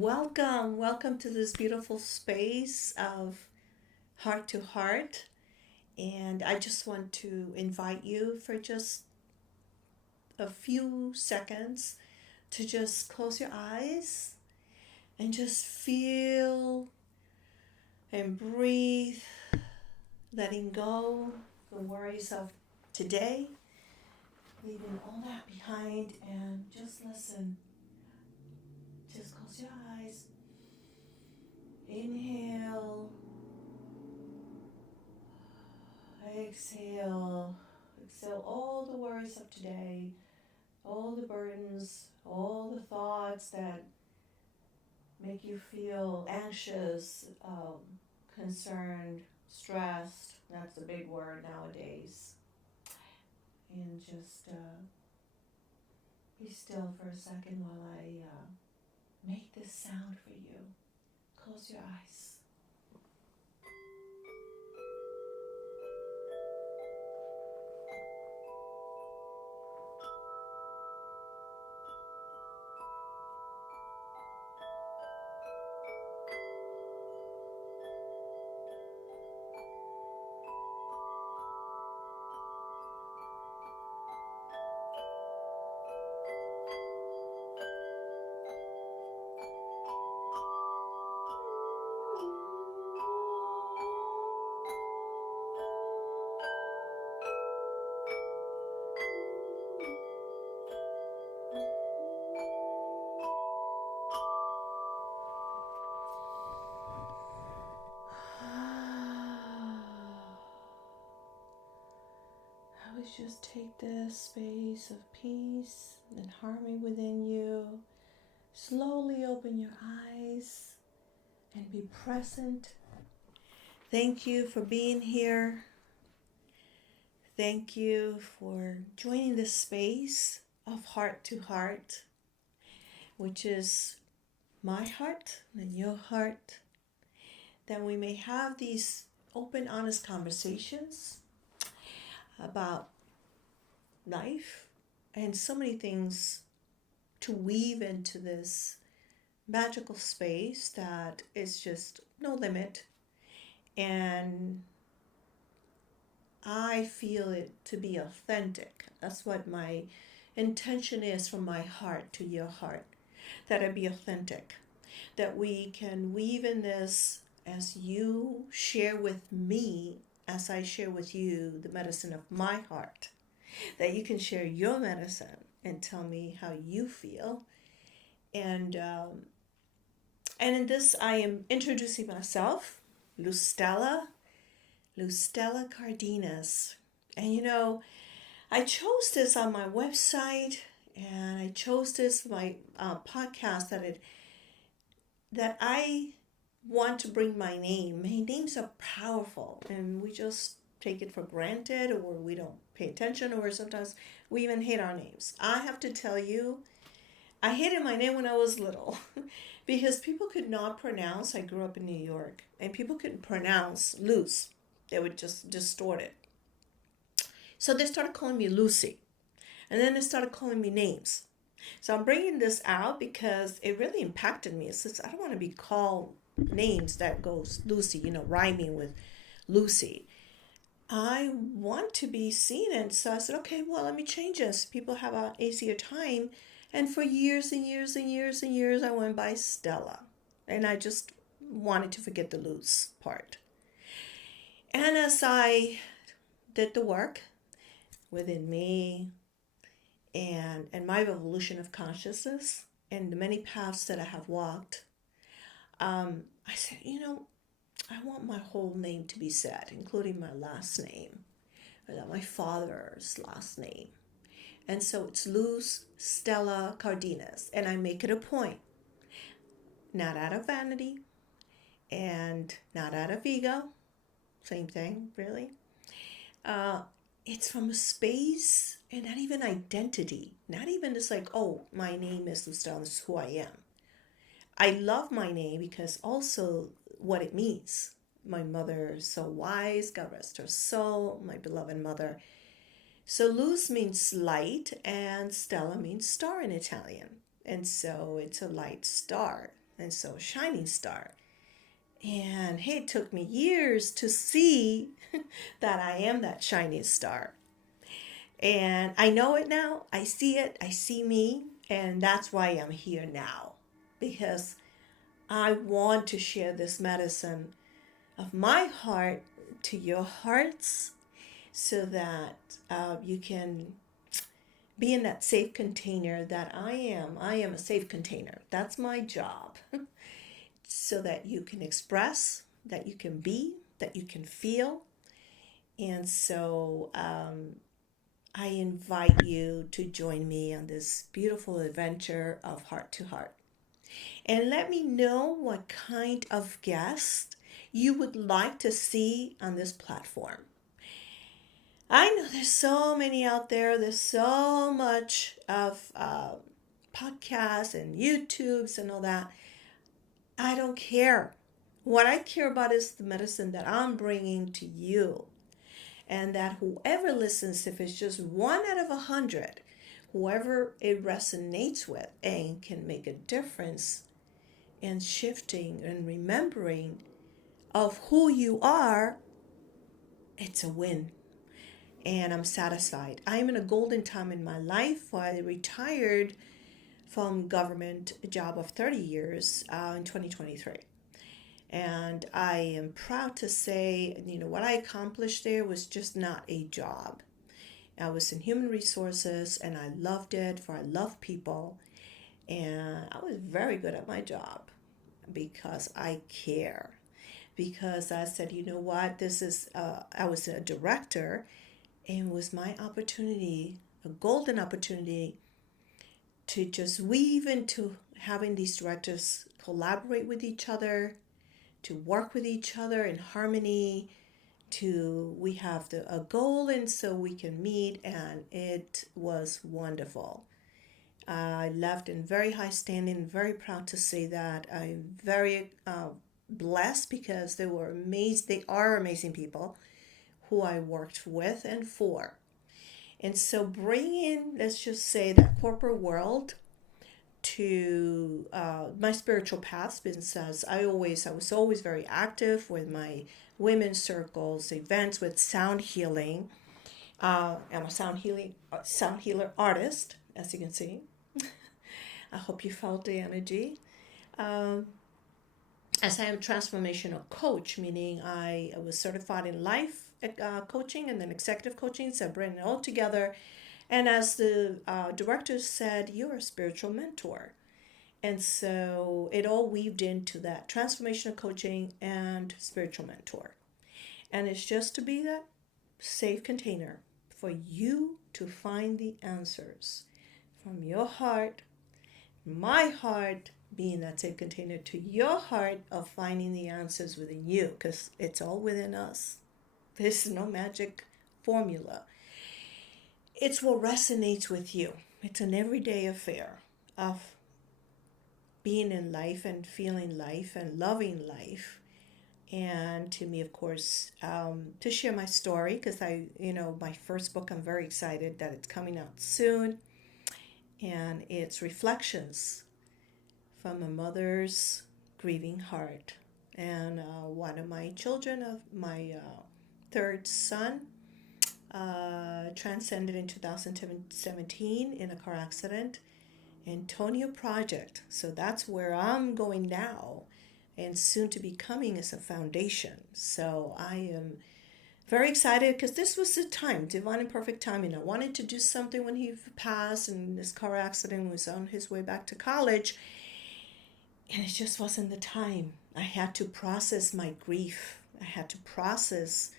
Welcome to this beautiful space of heart to heart. And I just want to invite you for just a few seconds to just close your eyes and just feel and breathe, letting go the worries of today, leaving all that behind, and just listen. Just close your eyes. Inhale. Exhale. Exhale all the worries of today, all the burdens, all the thoughts that make you feel anxious, concerned, stressed. That's a big word nowadays. And just be still for a second while I make this sound for you. Close your eyes. Always just take this space of peace and harmony within you. Slowly open your eyes and be present. Thank you for being here. Thank you for joining this space of heart to heart, which is my heart and your heart, that we may have these open, honest conversations about life and so many things to weave into this magical space that is just no limit. And I feel it to be authentic. That's what my intention is, from my heart to your heart, that it be authentic, that we can weave in this as you share with me, as I share with you the medicine of my heart, that you can share your medicine and tell me how you feel. And in this, I am introducing myself, LUZ STELLA, LUZ STELLA Cardenas. And I chose this on my website, and I chose this my podcast that I want to bring my name. My names are powerful, and we just take it for granted, or we don't pay attention, or sometimes we even hate our names. I have to tell you, I hated my name when I was little because people could not pronounce. I grew up in New York, and people couldn't pronounce Luz. They would just distort it. So they started calling me Lucy, and then they started calling me names. So I'm bringing this out because it really impacted me. It says I don't want to be called names that goes Lucy, rhyming with Lucy. I want to be seen, and so I said, okay, well, let me change this. People have an easier time, and for years and years and years and years, I went by Stella, and I just wanted to forget the Luz part. And as I did the work within me and my evolution of consciousness and the many paths that I have walked, I said, I want my whole name to be said, including my last name, my father's last name. And so it's LUZ STELLA Cardenas. And I make it a point, not out of vanity and not out of ego. Same thing, really. It's from a space and not even identity. Not even just like, oh, my name is LUZ STELLA, this is who I am. I love my name because also what it means. My mother is so wise, God rest her soul, my beloved mother. So Luz means light, and Stella means star in Italian. And so it's a light star. And so shining star. And hey, it took me years to see that I am that shining star. And I know it now. I see it. I see me. And that's why I'm here now. Because I want to share this medicine of my heart to your hearts so that you can be in that safe container that I am. I am a safe container. That's my job. So that you can express, that you can be, that you can feel. And so I invite you to join me on this beautiful adventure of heart to heart. And let me know what kind of guest you would like to see on this platform. I know there's so many out there. There's so much of podcasts and YouTubes and all that. I don't care. What I care about is the medicine that I'm bringing to you. And that whoever listens, if it's just 1 out of 100, whoever it resonates with and can make a difference in shifting and remembering of who you are, it's a win. And I'm satisfied. I'm in a golden time in my life. I retired from government job of 30 years in 2023. And I am proud to say, what I accomplished there was just not a job. I was in human resources and I loved it, for I love people. And I was very good at my job because I care. Because I said, you know what, I was a director, and it was my opportunity, a golden opportunity, to just weave into having these directors collaborate with each other, to work with each other in harmony, we have a goal, and so we can meet, and it was wonderful. I left in very high standing, very proud to say that. I'm very blessed because they are amazing people who I worked with and for. And so bringing, let's just say, that corporate world to my spiritual path, because I was always very active with my women's circles, events with sound healing. I'm a sound healer artist, as you can see. I hope you felt the energy. As I am a transformational coach, meaning I was certified in life coaching and then executive coaching, so I bring it all together. And as the director said, you're a spiritual mentor. And so it all weaved into that transformational coaching and spiritual mentor. And it's just to be that safe container for you to find the answers from your heart, my heart, being that safe container to your heart of finding the answers within you, because it's all within us. There's no magic formula. It's what resonates with you. It's an everyday affair of being in life and feeling life and loving life. And to me, of course, to share my story, because my first book, I'm very excited that it's coming out soon. And it's reflections from a mother's grieving heart. And one of my children, of my third son, transcended in 2017 in a car accident. Antonio Project. So that's where I'm going now, and soon to be coming as a foundation. So I am very excited because this was the time, divine and perfect timing. I wanted to do something when he passed, and this car accident was on his way back to college, and it just wasn't the time. I had to process my grief. I had to process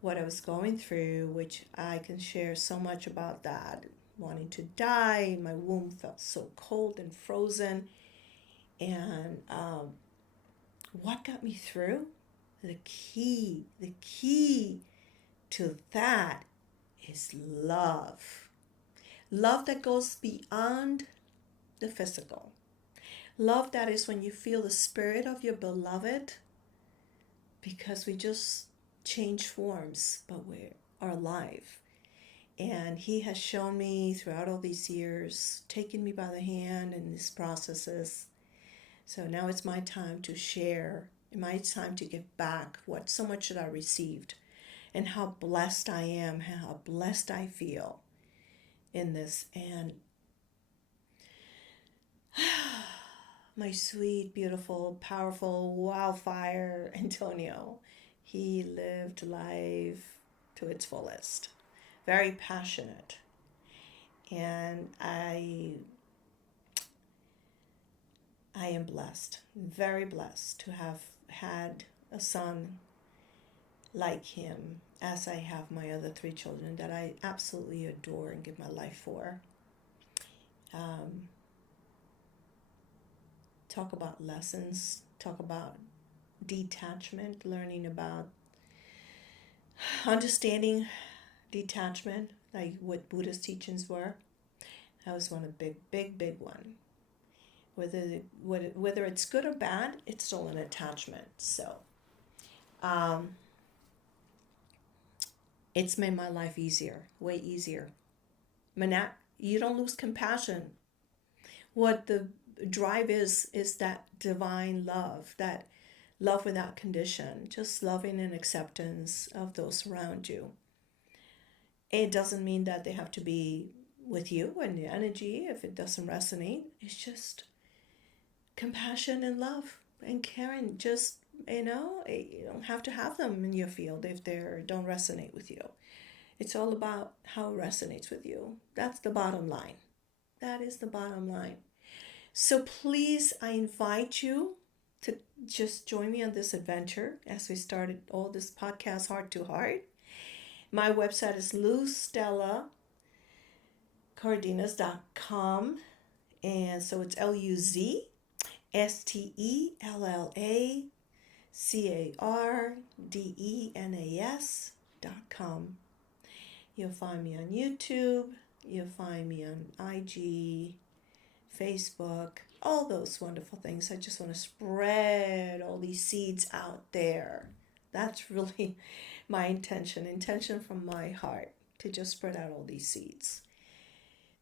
what I was going through, which I can share so much about that. Wanting to die, my womb felt so cold and frozen. And what got me through? The key to that is love. Love that goes beyond the physical. Love that is when you feel the spirit of your beloved, because we just change forms, but we are alive. And he has shown me throughout all these years, taken me by the hand in these processes, So now it's my time to share, my time to give back what so much that I received, and how blessed I am, how blessed I feel in this. And my sweet, beautiful, powerful wildfire Antonio, he lived life to its fullest. Very passionate. And I am blessed, very blessed to have had a son like him, as I have my other three children that I absolutely adore and give my life for. Um, Talk about lessons, talk about detachment, learning about understanding detachment, like what Buddha's teachings were. That was one of big one. Whether it's good or bad, it's still an attachment. So, um, it's made my life easier, way easier. You don't lose compassion. What the drive is that divine love, that love without condition, just loving and acceptance of those around you. It doesn't mean that they have to be with you and the energy if it doesn't resonate. It's just compassion and love and caring. Just, you don't have to have them in your field if they don't resonate with you. It's all about how it resonates with you. That's the bottom line. That is the bottom line. So please, I invite you to just join me on this adventure as we started all this podcast Heart to Heart. My website is luzstellacardenas.com. And so it's LUZSTELLACARDENAS.com. You'll find me on YouTube. You'll find me on IG, Facebook, all those wonderful things. I just want to spread all these seeds out there. That's really my intention from my heart, to just spread out all these seeds,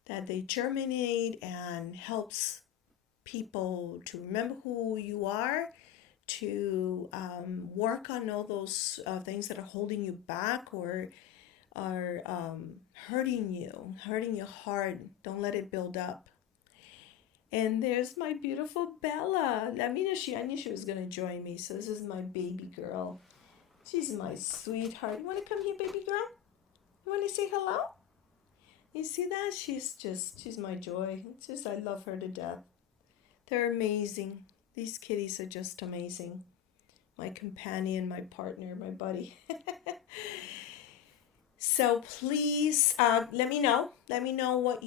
that they germinate and helps people to remember who you are, to work on all those things that are holding you back or are hurting your heart. Don't let it build up. And there's my beautiful Bella. I knew she was going to join me. So this is my baby girl. She's my sweetheart. You want to come here, baby girl? You want to say hello? You see that? She's my joy. It's just, I love her to death. They're amazing. These kitties are just amazing. My companion, my partner, my buddy. So please let me know. Let me know what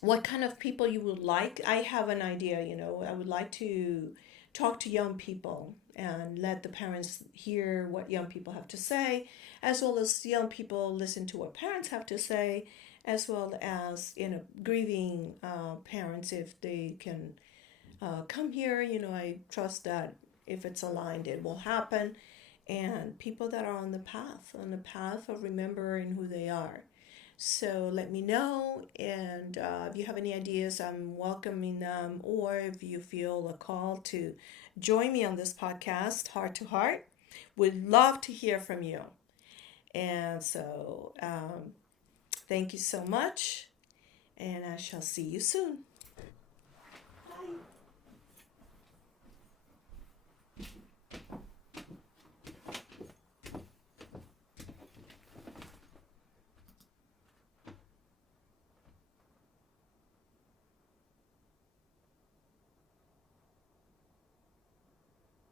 what kind of people you would like. I have an idea, I would like to talk to young people and let the parents hear what young people have to say, as well as young people listen to what parents have to say, as well as, grieving parents, if they can come here. I trust that if it's aligned, it will happen. And people that are on the path of remembering who they are. So let me know, and if you have any ideas, I'm welcoming them, or if you feel a call to join me on this podcast, Heart to Heart, would love to hear from you. And so thank you so much, and I shall see you soon.